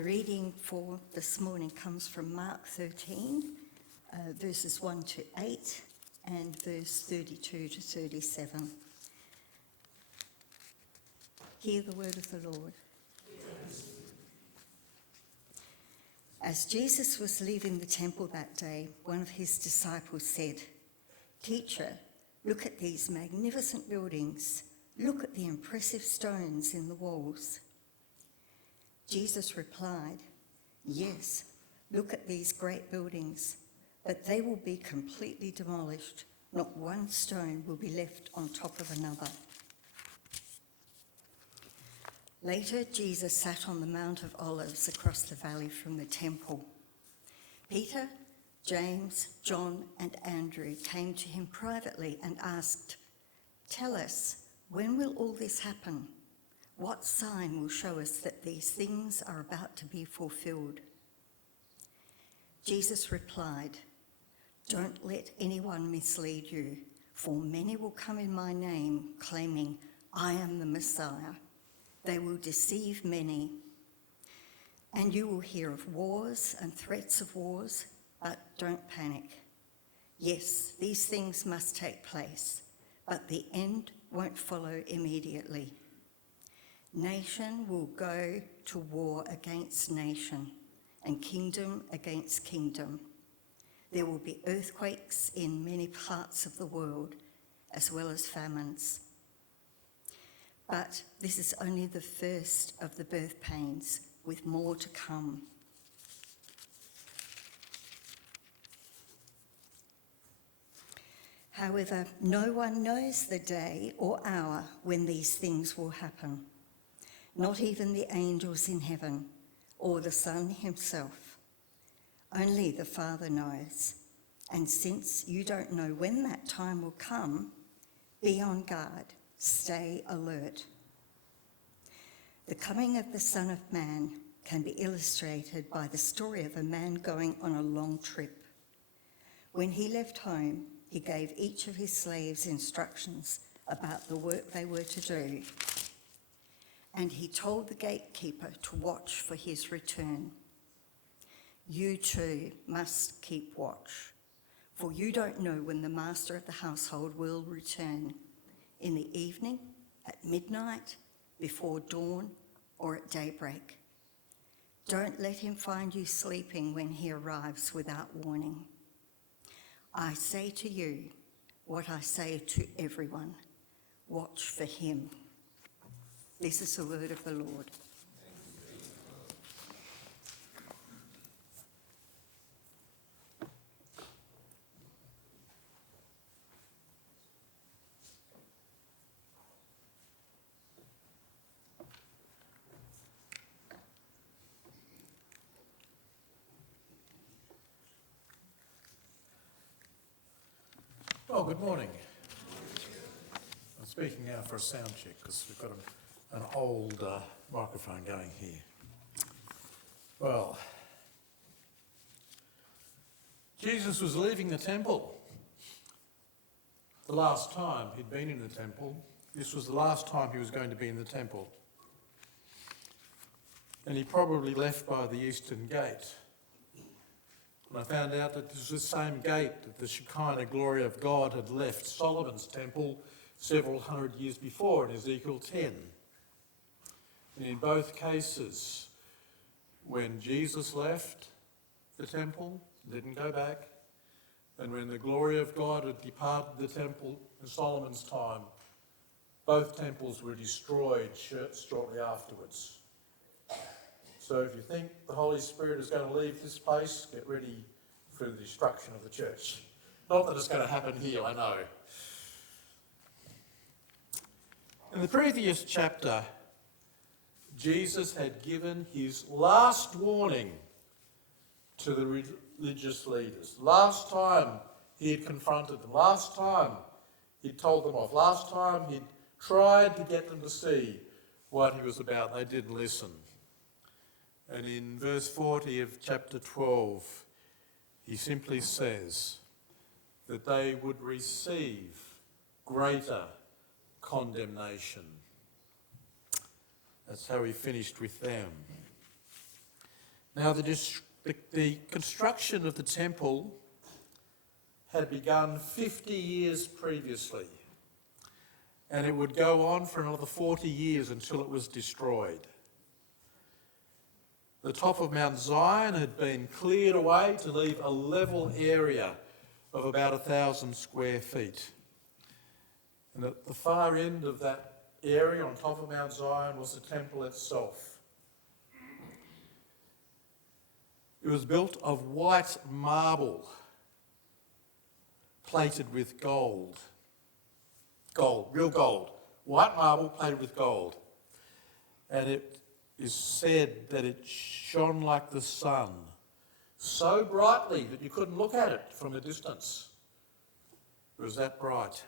The reading for this morning comes from Mark 13, verses 1 to 8 and verse 32 to 37. Hear the word of the Lord. As Jesus was leaving the temple that day, one of his disciples said, "Teacher, look at these magnificent buildings. Look at the impressive stones in the walls." Jesus replied, "Yes, look at these great buildings, but they will be completely demolished. Not one stone will be left on top of another." Later, Jesus sat on the Mount of Olives across the valley from the temple. Peter, James, John, and Andrew came to him privately and asked, "Tell us, when will all this happen? What sign will show us that these things are about to be fulfilled?" Jesus replied, "Don't let anyone mislead you, for many will come in my name, claiming, 'I am the Messiah.' They will deceive many. And you will hear of wars and threats of wars, but don't panic. Yes, these things must take place, but the end won't follow immediately. Nation will go to war against nation, and kingdom against kingdom. There will be earthquakes in many parts of the world, as well as famines. But this is only the first of the birth pains, with more to come." However, no one knows the day or hour when these things will happen, not even the angels in heaven or the Son himself. Only the Father knows. And since you don't know when that time will come, be on guard, stay alert. The coming of the Son of Man can be illustrated by the story of a man going on a long trip. When he left home, he gave each of his slaves instructions about the work they were to do, and he told the gatekeeper to watch for his return. You too must keep watch, for you don't know when the master of the household will return, in the evening, at midnight, before dawn, or at daybreak. Don't let him find you sleeping when he arrives without warning. I say to you what I say to everyone, watch for him." This is the word of the Lord. Well, good morning. I'm speaking now for a sound check because we've got an old microphone going here. Well, Jesus was leaving the temple. The last time he'd been in the temple, this was the last time he was going to be in the temple. And he probably left by the eastern gate. And I found out that this was the same gate that the Shekinah glory of God had left Solomon's temple several hundred years before in Ezekiel 10. And in both cases, when Jesus left the temple, didn't go back, and when the glory of God had departed the temple in Solomon's time, both temples were destroyed shortly afterwards. So if you think the Holy Spirit is going to leave this place, get ready for the destruction of the church. Not that it's going to happen here, I know. In the previous chapter, Jesus had given his last warning to the religious leaders. Last time he had confronted them. Last time he'd told them off. Last time he'd tried to get them to see what he was about. They didn't listen. And in verse 40 of chapter 12, he simply says that they would receive greater condemnation. That's how he finished with them. Now, the construction of the temple had begun 50 years previously, and it would go on for another 40 years until it was destroyed. The top of Mount Zion had been cleared away to leave a level area of about 1,000 square feet. And at the far end of that area on top of Mount Zion was the temple itself. It was built of white marble, plated with gold. Gold, real gold. White marble plated with gold. And it is said that it shone like the sun, so brightly that you couldn't look at it from a distance. It was that bright.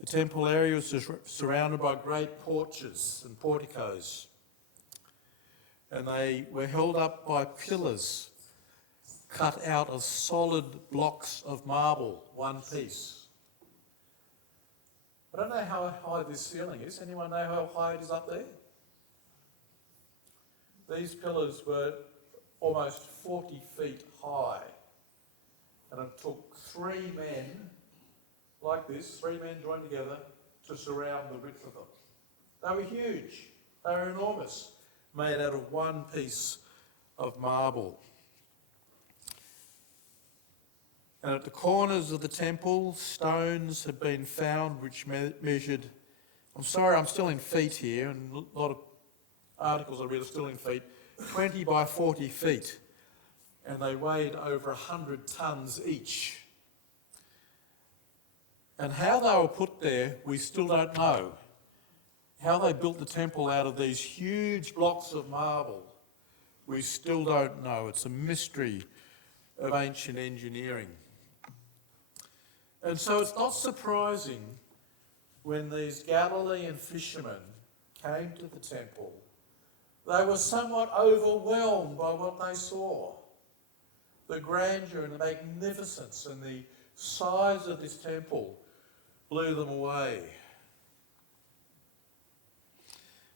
The temple area was surrounded by great porches and porticos, and they were held up by pillars cut out of solid blocks of marble, one piece. I don't know how high this ceiling is. Anyone know how high it is up there? These pillars were almost 40 feet high, and it took 3 men like this, 3 men joined together to surround the width of them. They were huge, they were enormous, made out of one piece of marble. And at the corners of the temple, stones had been found which measured, I'm sorry, I'm still in feet here, and a lot of articles I read are still in feet, 20 by 40 feet, and they weighed over 100 tonnes each. And how they were put there, we still don't know. How they built the temple out of these huge blocks of marble, we still don't know. It's a mystery of ancient engineering. And so it's not surprising when these Galilean fishermen came to the temple, they were somewhat overwhelmed by what they saw. The grandeur and the magnificence and the size of this temple blew them away.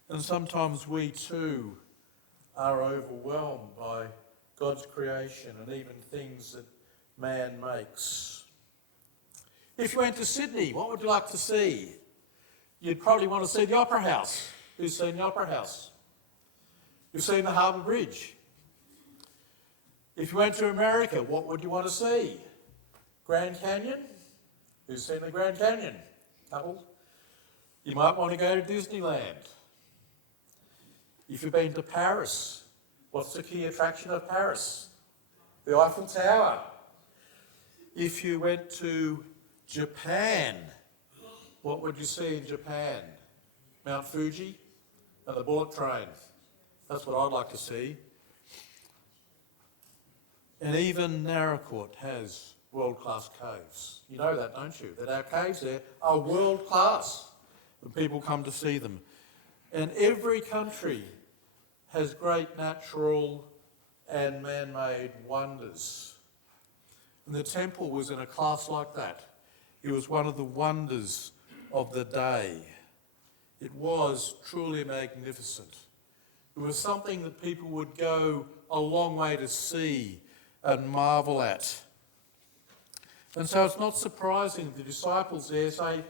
And sometimes we too are overwhelmed by God's creation and even things that man makes. If you went to Sydney, what would you like to see? You'd probably want to see the Opera House. Who's seen the Opera House? You've seen the Harbour Bridge. If you went to America, what would you want to see? Grand Canyon? Who's seen the Grand Canyon? Couple? You might want to go to Disneyland. If you've been to Paris, what's the key attraction of Paris? The Eiffel Tower. If you went to Japan, what would you see in Japan? Mount Fuji and the bullet train. That's what I'd like to see. And even Naracoorte has world-class caves. You know that, don't you? That our caves there are world-class when people come to see them. And every country has great natural and man-made wonders. And the temple was in a class like that. It was one of the wonders of the day. It was truly magnificent. It was something that people would go a long way to see and marvel at. And so it's not surprising the disciples there say,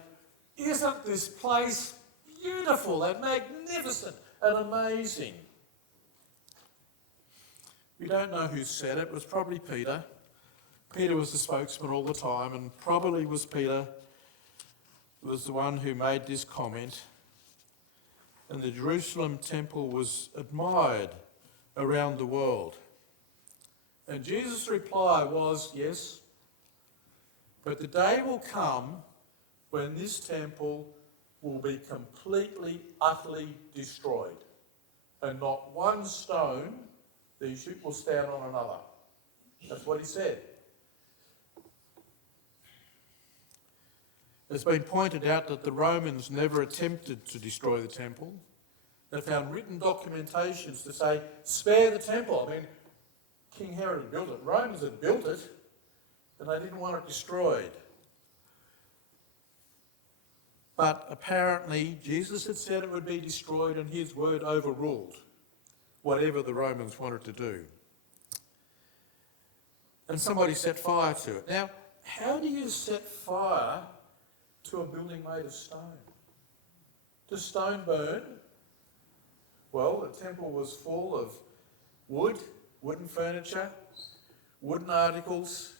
"Isn't this place beautiful and magnificent and amazing?" We don't know who said it. It was probably Peter. Peter was the spokesman all the time, and probably was Peter was the one who made this comment. And the Jerusalem temple was admired around the world. And Jesus' reply was, yes, but the day will come when this temple will be completely, utterly destroyed, and not one stone will stand on another. That's what he said. It's been pointed out that the Romans never attempted to destroy the temple. They found written documentations to say, spare the temple. I mean, King Herod had built it. Romans had built it, and they didn't want it destroyed. But apparently, Jesus had said it would be destroyed, and his word overruled. whatever the Romans wanted to do. And somebody set fire to it. Now, how do you set fire to a building made of stone? Does stone burn? Well, the temple was full of wood, wooden furniture, wooden articles,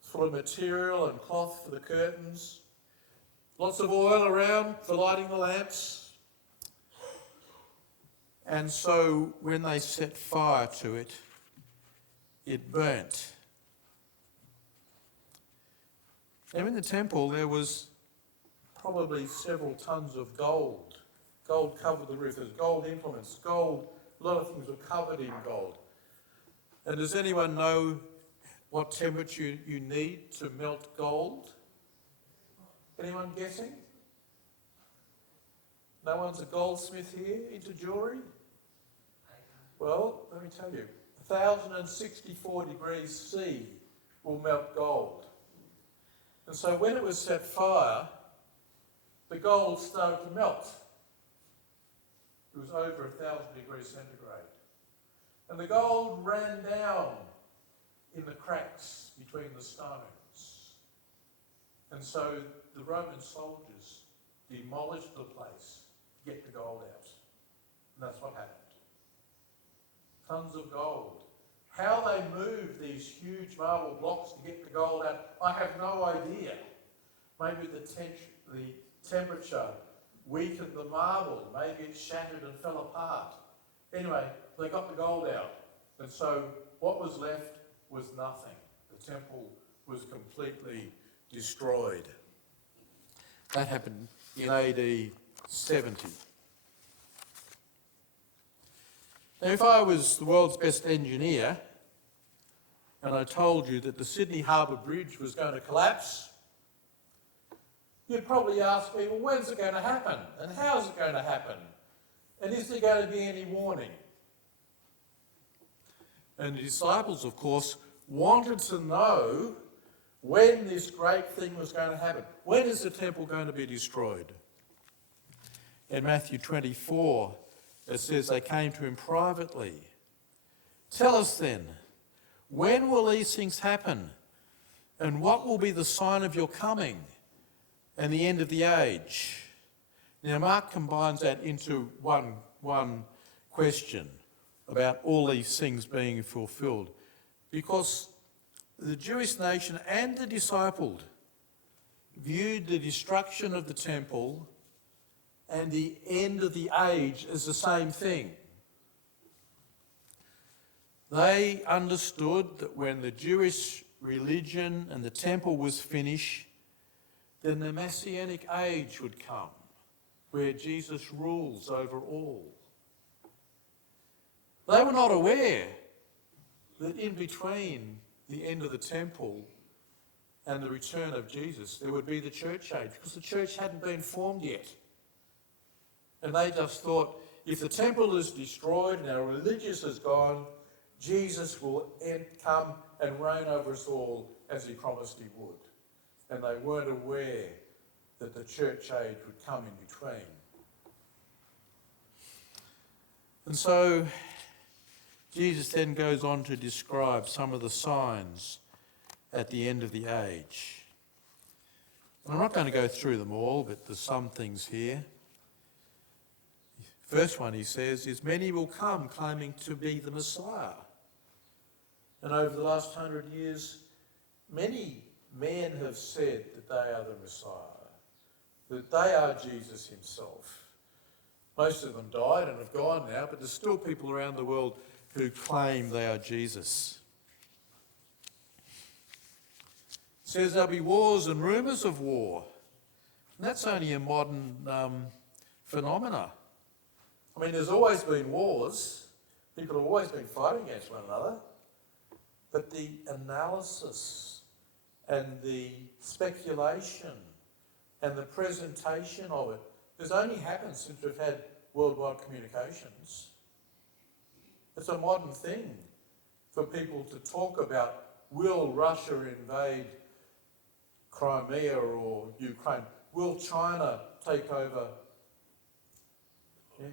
full of material and cloth for the curtains, lots of oil around for lighting the lamps. And so when they set fire to it, it burnt. Now in the temple there was probably several tons of gold. Gold covered the roof. There's gold implements, gold, a lot of things were covered in gold. And does anyone know what temperature you need to melt gold? Anyone guessing? No one's a goldsmith here into jewellery? Well, let me tell you, 1,064 degrees C will melt gold. And so when it was set fire, the gold started to melt. It was over 1,000 degrees centigrade. And the gold ran down in the cracks between the stones. And so the Roman soldiers demolished the place to get the gold out. And that's what happened. Tons of gold. How they moved these huge marble blocks to get the gold out, I have no idea. Maybe the temperature weakened the marble, maybe it shattered and fell apart. Anyway, they got the gold out, and so what was left was nothing. The temple was completely destroyed. That happened in AD 70. Now, if I was the world's best engineer and I told you that the Sydney Harbour Bridge was going to collapse, you'd probably ask me, well, when's it going to happen? And how's it going to happen? And is there going to be any warning? And the disciples, of course, wanted to know when this great thing was going to happen. When is the temple going to be destroyed? In Matthew 24, it says they came to him privately. Tell us then, when will these things happen? And what will be the sign of your coming and the end of the age? Now Mark combines that into one question about all these things being fulfilled, because the Jewish nation and the discipled viewed the destruction of the temple and the end of the age as the same thing. They understood that when the Jewish religion and the temple was finished, then the Messianic age would come, where Jesus rules over all. They were not aware that in between the end of the temple and the return of Jesus, there would be the church age, because the church hadn't been formed yet. And they just thought, if the temple is destroyed and our religious is gone, Jesus will come and reign over us all as he promised he would. And they weren't aware that the church age would come in between. And so Jesus then goes on to describe some of the signs at the end of the age. I'm not going to go through them all, but there's some things here. First one, he says, is many will come claiming to be the Messiah. And over the last 100 years, many men have said that they are the Messiah, that they are Jesus himself. Most of them died and have gone now, but there's still people around the world who claim they are Jesus. It says there'll be wars and rumours of war. And that's only a modern phenomena. I mean, there's always been wars. People have always been fighting against one another. But the analysis and the speculation and the presentation of it has only happened since we've had worldwide communications. It's a modern thing for people to talk about, will Russia invade Crimea or Ukraine? Will China take over? Yeah.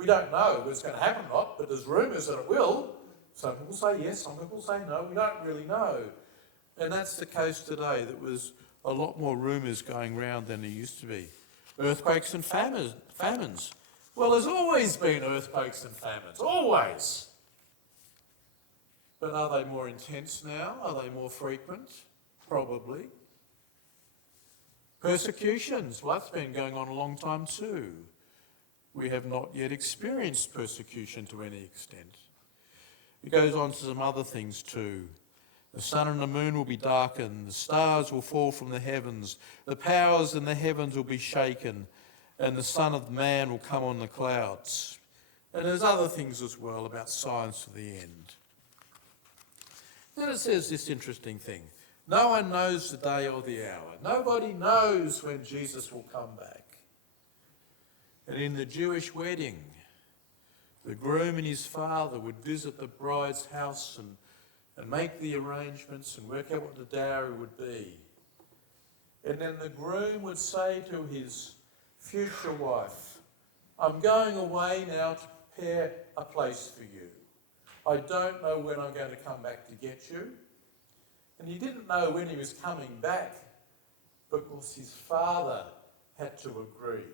We don't know whether it's going to happen or not, but there's rumours that it will. Some people say yes, some people say no. We don't really know. And that's the case today. There was a lot more rumours going round than there used to be. Earthquakes and famines. Well, there's always been earthquakes and famines, always. But are they more intense now? Are they more frequent? Probably. Persecutions, well, that's been going on a long time too. We have not yet experienced persecution to any extent. It goes on to some other things too. The sun and the moon will be darkened, the stars will fall from the heavens, the powers in the heavens will be shaken, and the Son of Man will come on the clouds. And there's other things as well about signs of the end. Then it says this interesting thing. No one knows the day or the hour. Nobody knows when Jesus will come back. And in the Jewish wedding, the groom and his father would visit the bride's house and make the arrangements and work out what the dowry would be. And then the groom would say to his future wife, I'm going away now to prepare a place for you. I don't know when I'm going to come back to get you. And he didn't know when he was coming back because his father had to agree.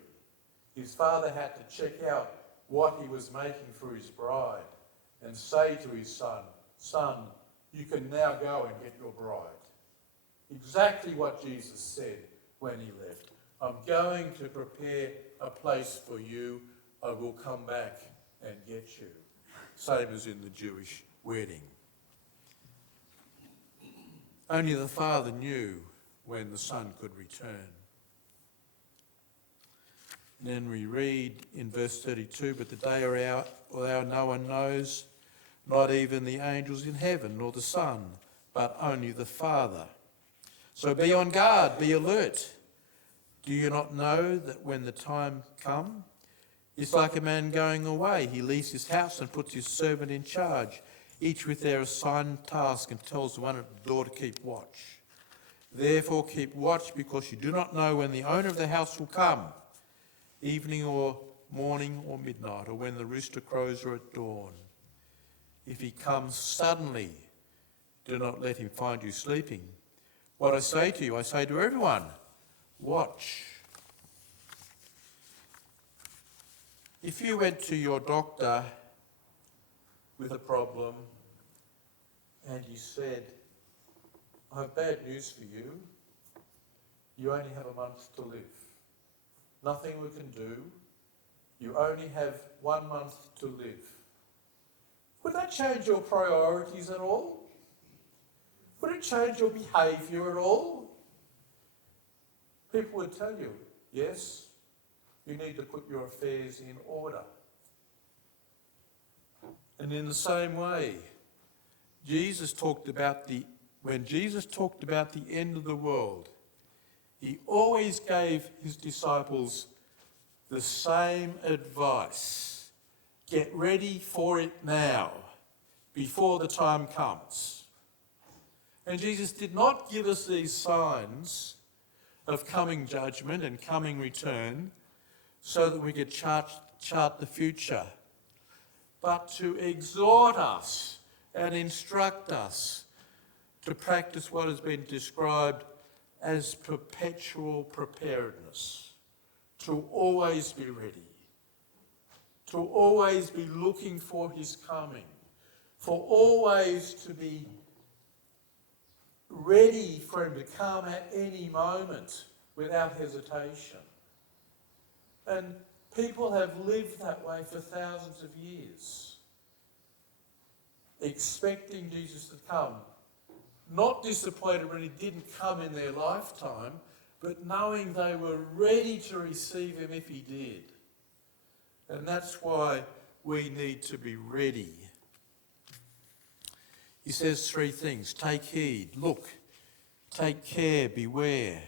His father had to check out what he was making for his bride and say to his son, son, you can now go and get your bride. Exactly what Jesus said when he left. I'm going to prepare a place for you. I will come back and get you. Same as in the Jewish wedding. Only the Father knew when the Son could return. Then we read in verse 32, but the day or hour no one knows, not even the angels in heaven, nor the Son, but only the Father. So be on guard, be alert. Do you not know that when the time comes, it's like a man going away. He leaves his house and puts his servant in charge, each with their assigned task, and tells the one at the door to keep watch. Therefore keep watch, because you do not know when the owner of the house will come, evening or morning or midnight, or when the rooster crows or at dawn. If he comes suddenly, do not let him find you sleeping. What I say to you, I say to everyone, watch. If you went to your doctor with a problem and he said, I have bad news for you, you only have a month to live. Nothing we can do. You only have 1 month to live. Would that change your priorities at all? Would it change your behaviour at all? People would tell you, yes, you need to put your affairs in order. And in the same way, when Jesus talked about the end of the world, he always gave his disciples the same advice. Get ready for it now, before the time comes. And Jesus did not give us these signs of coming judgment and coming return so that we could chart the future, but to exhort us and instruct us to practice what has been described as perpetual preparedness, to always be ready, to always be looking for his coming, for always to be ready for him to come at any moment without hesitation. And people have lived that way for thousands of years, expecting Jesus to come. Not disappointed when he didn't come in their lifetime, but knowing they were ready to receive him if he did. And that's why we need to be ready. He says 3 things. Take heed, look, take care, beware,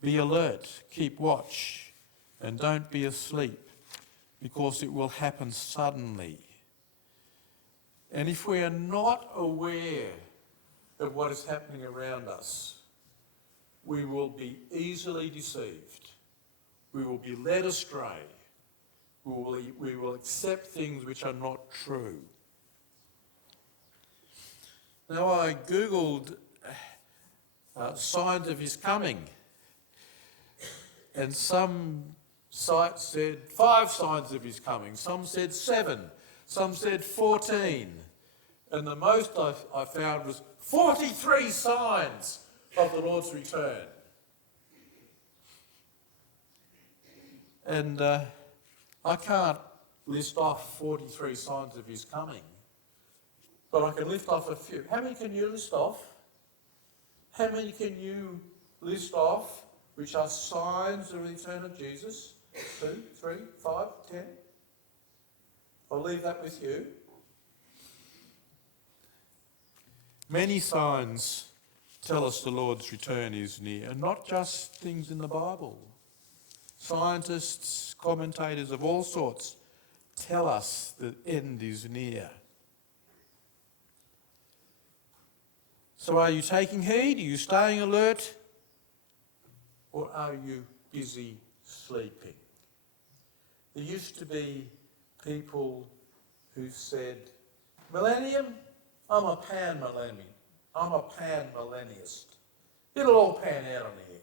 be alert, keep watch, and don't be asleep, because it will happen suddenly. And if we are not aware of what is happening around us, we will be easily deceived. We will be led astray. we will accept things which are not true. Now, I googled signs of his coming, and some sites said 5 signs of his coming, some said 7, some said 14, and the most I found was 43 signs of the Lord's return. And I can't list off 43 signs of his coming, but I can list off a few. How many can you list off? How many can you list off which are signs of the return of Jesus? 2, 3, 5, 10? I'll leave that with you. Many signs tell us the Lord's return is near, and not just things in the Bible. Scientists, commentators of all sorts tell us the end is near. So are you taking heed? Are you staying alert? Or are you busy sleeping? There used to be people who said, millennium? I'm a pan-millennialist. It'll all pan out on the end.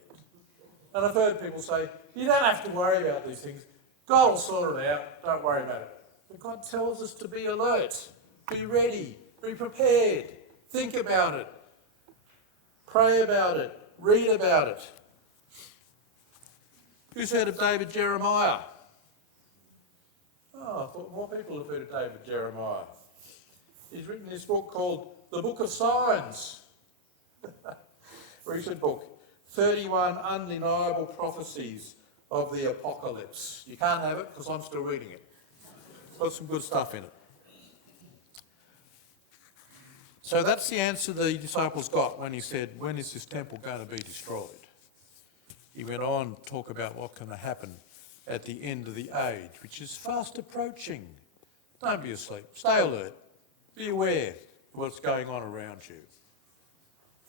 And I've heard people say, you don't have to worry about these things. God will sort it out. Don't worry about it. But God tells us to be alert, be ready, be prepared, think about it, pray about it, read about it. Who's heard of David Jeremiah? Oh, I thought more people have heard of David Jeremiah. He's written this book called The Book of Signs. Recent book. 31 undeniable prophecies of the apocalypse. You can't have it because I'm still reading it. Got some good stuff in it. So that's the answer the disciples got when he said, when is this temple going to be destroyed? He went on to talk about what can happen at the end of the age, which is fast approaching. Don't be asleep. Stay alert. Be aware of what's going on around you.